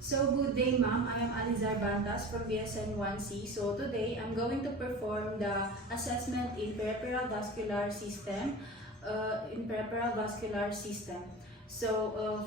So good day, ma'am. I am Alizar Bantas from BSN 1C. So today I'm going to perform the assessment in peripheral vascular system.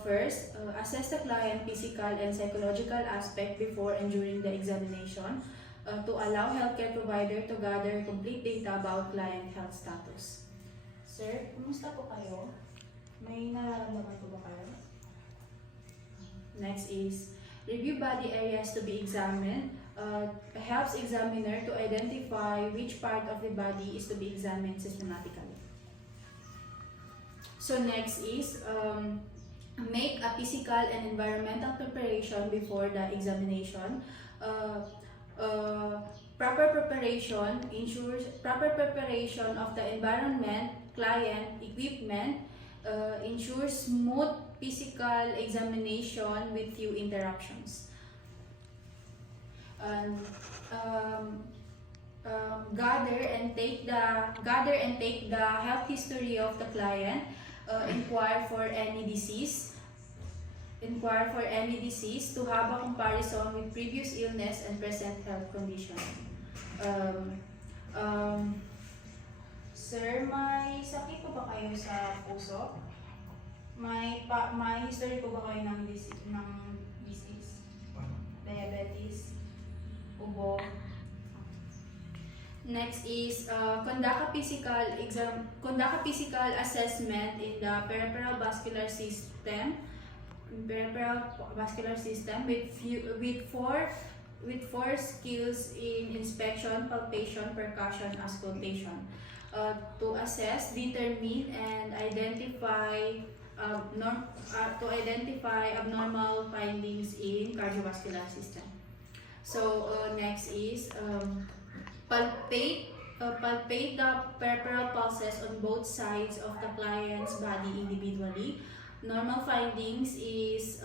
First, assess the client physical and psychological aspect before and during the examination to allow healthcare provider to gather complete data about client health status. Sir, kumusta po kayo? May nararamdaman po ba kayo? Next is review body areas to be examined. Helps examiner to identify which part of the body is to be examined systematically. So next is make a physical and environmental preparation before the examination. Proper preparation ensures proper preparation of the environment, client, equipment, ensures smooth physical examination with few interruptions. And gather and take the health history of the client. Inquire for any disease to have a comparison with previous illness and present health condition. Sir, may sakit po ba kayo sa puso? May history po ba kayo ng disease? Diabetes? Ubo? Next is conduct a physical assessment in the peripheral vascular system. With four skills in inspection, palpation, percussion, auscultation. To assess, determine, and identify abnormal findings in cardiovascular system. So next is palpate the peripheral pulses on both sides of the client's body individually. Normal findings is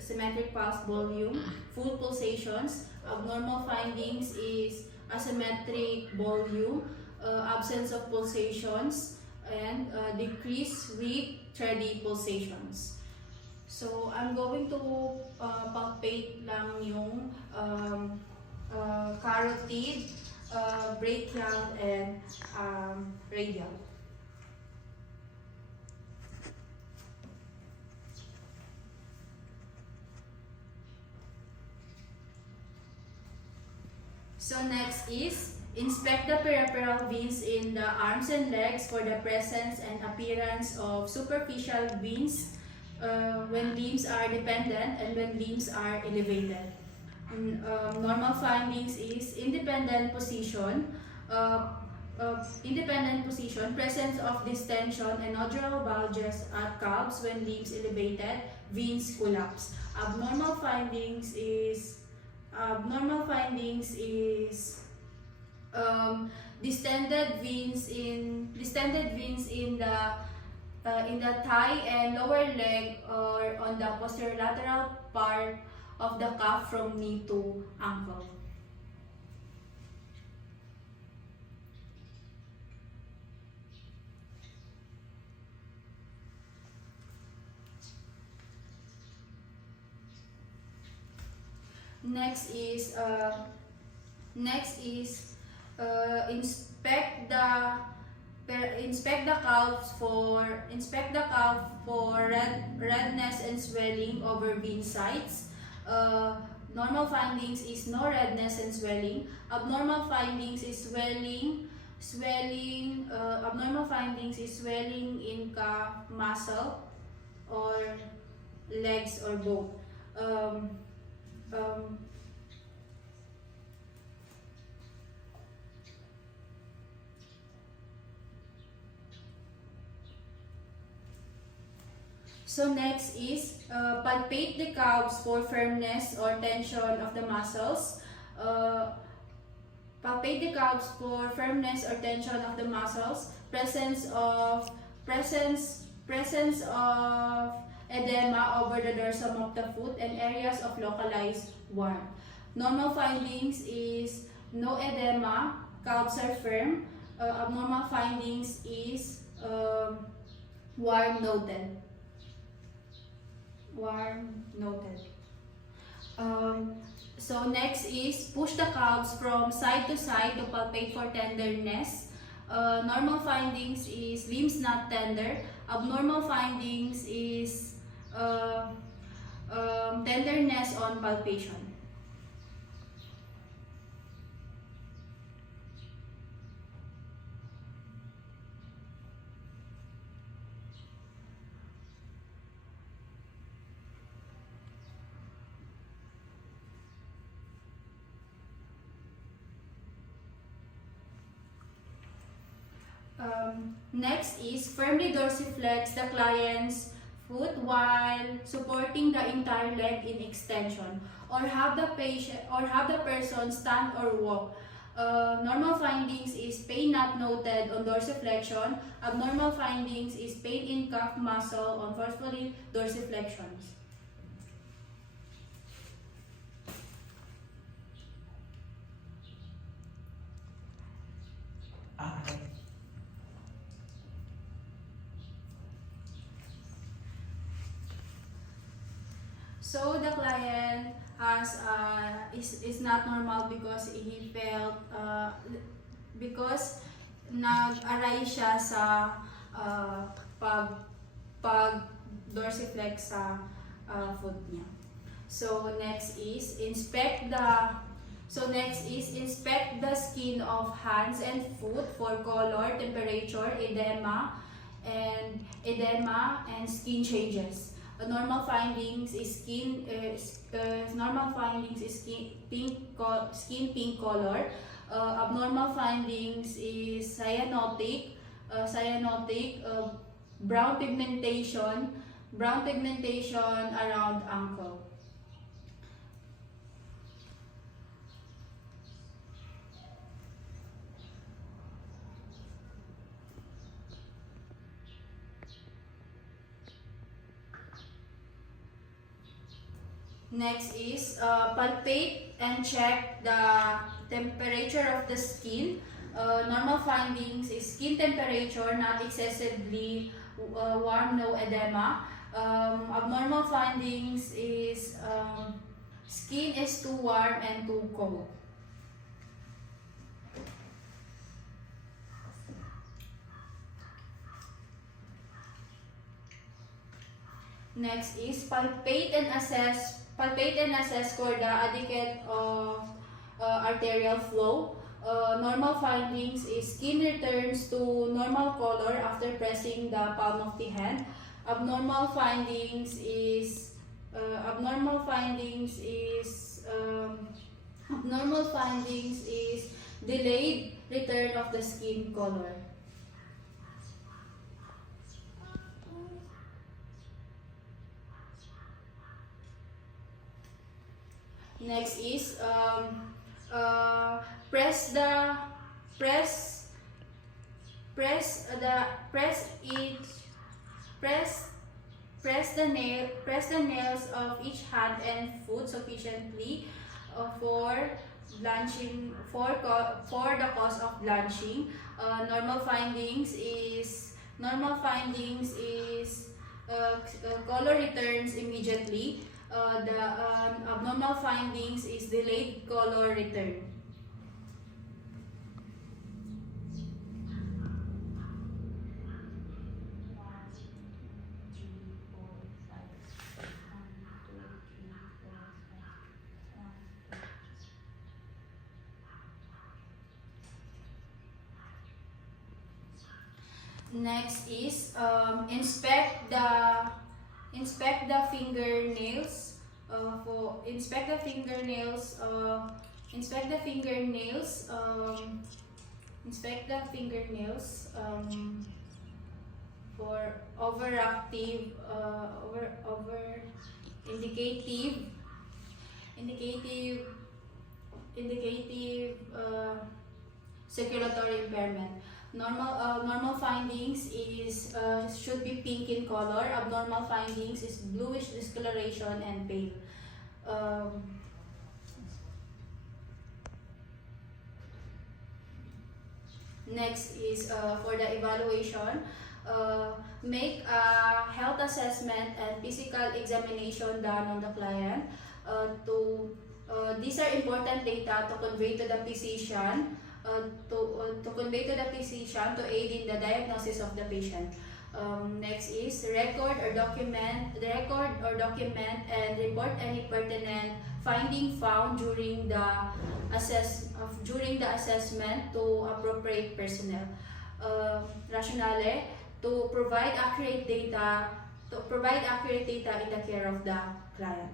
symmetric pulse volume, full pulsations. Abnormal findings is asymmetric volume, absence of pulsations, and decrease with tardy pulsations. So I'm going to palpate lang yung carotid, brachial, and radial. So next is inspect the peripheral veins in the arms and legs for the presence and appearance of superficial veins when limbs are dependent and when limbs are elevated. Normal findings is independent position, presence of distension and nodular bulges at calves when limbs elevated, veins collapse. Abnormal findings is distended veins in the thigh and lower leg or on the posterolateral part of the calf from knee to ankle. Next is inspect the calf for redness and swelling over vein sites. Normal findings is no redness and swelling. Abnormal findings is swelling in calf muscle or legs or both. So next is palpate the calves for firmness or tension of the muscles. Palpate the calves for firmness or tension of the muscles. Presence of edema over the dorsum of the foot and areas of localized warmth. Normal findings is no edema, calves are firm. Abnormal findings is warm noted. Warm, noted. So next is push the calves from side to side to palpate for tenderness. Normal findings is limbs not tender. Abnormal findings is uh, tenderness on palpation. Next is firmly dorsiflex the client's foot while supporting the entire leg in extension, or have the person stand or walk. Normal findings is pain not noted on dorsiflexion. Abnormal findings is pain in calf muscle on forcefully dorsiflexions. So the client has is not normal because he felt because nag-arise siya sa pag dorsiflex sa foot niya. So next is inspect the skin of hands and foot for color, temperature, edema and skin changes. Normal findings is skin pink color. Abnormal findings is cyanotic, brown pigmentation around ankle. Next is palpate and check the temperature of the skin. Normal findings is skin temperature not excessively warm, no edema. Abnormal findings is skin is too warm and too cold. Next is palpate and assess for the adequate arterial flow. Normal findings is skin returns to normal color after pressing the palm of the hand. Abnormal findings is delayed return of the skin color. Next is press the nails of each hand and foot sufficiently for the cause of blanching. Normal findings is color returns immediately. The abnormal findings is delayed color return. Next is inspect the fingernails. For overactive, indicative circulatory impairment. Normal findings is should be pink in color. Abnormal findings is bluish discoloration and pale. Next is for the evaluation. make a health assessment and physical examination done on the client. These are important data to convey to the physician, to aid in the diagnosis of the patient. Next is record or document and report any pertinent finding found during the assessment to appropriate personnel. Rationale, to provide accurate data in the care of the client.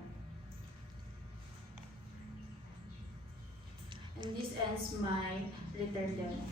And this ends my written demo.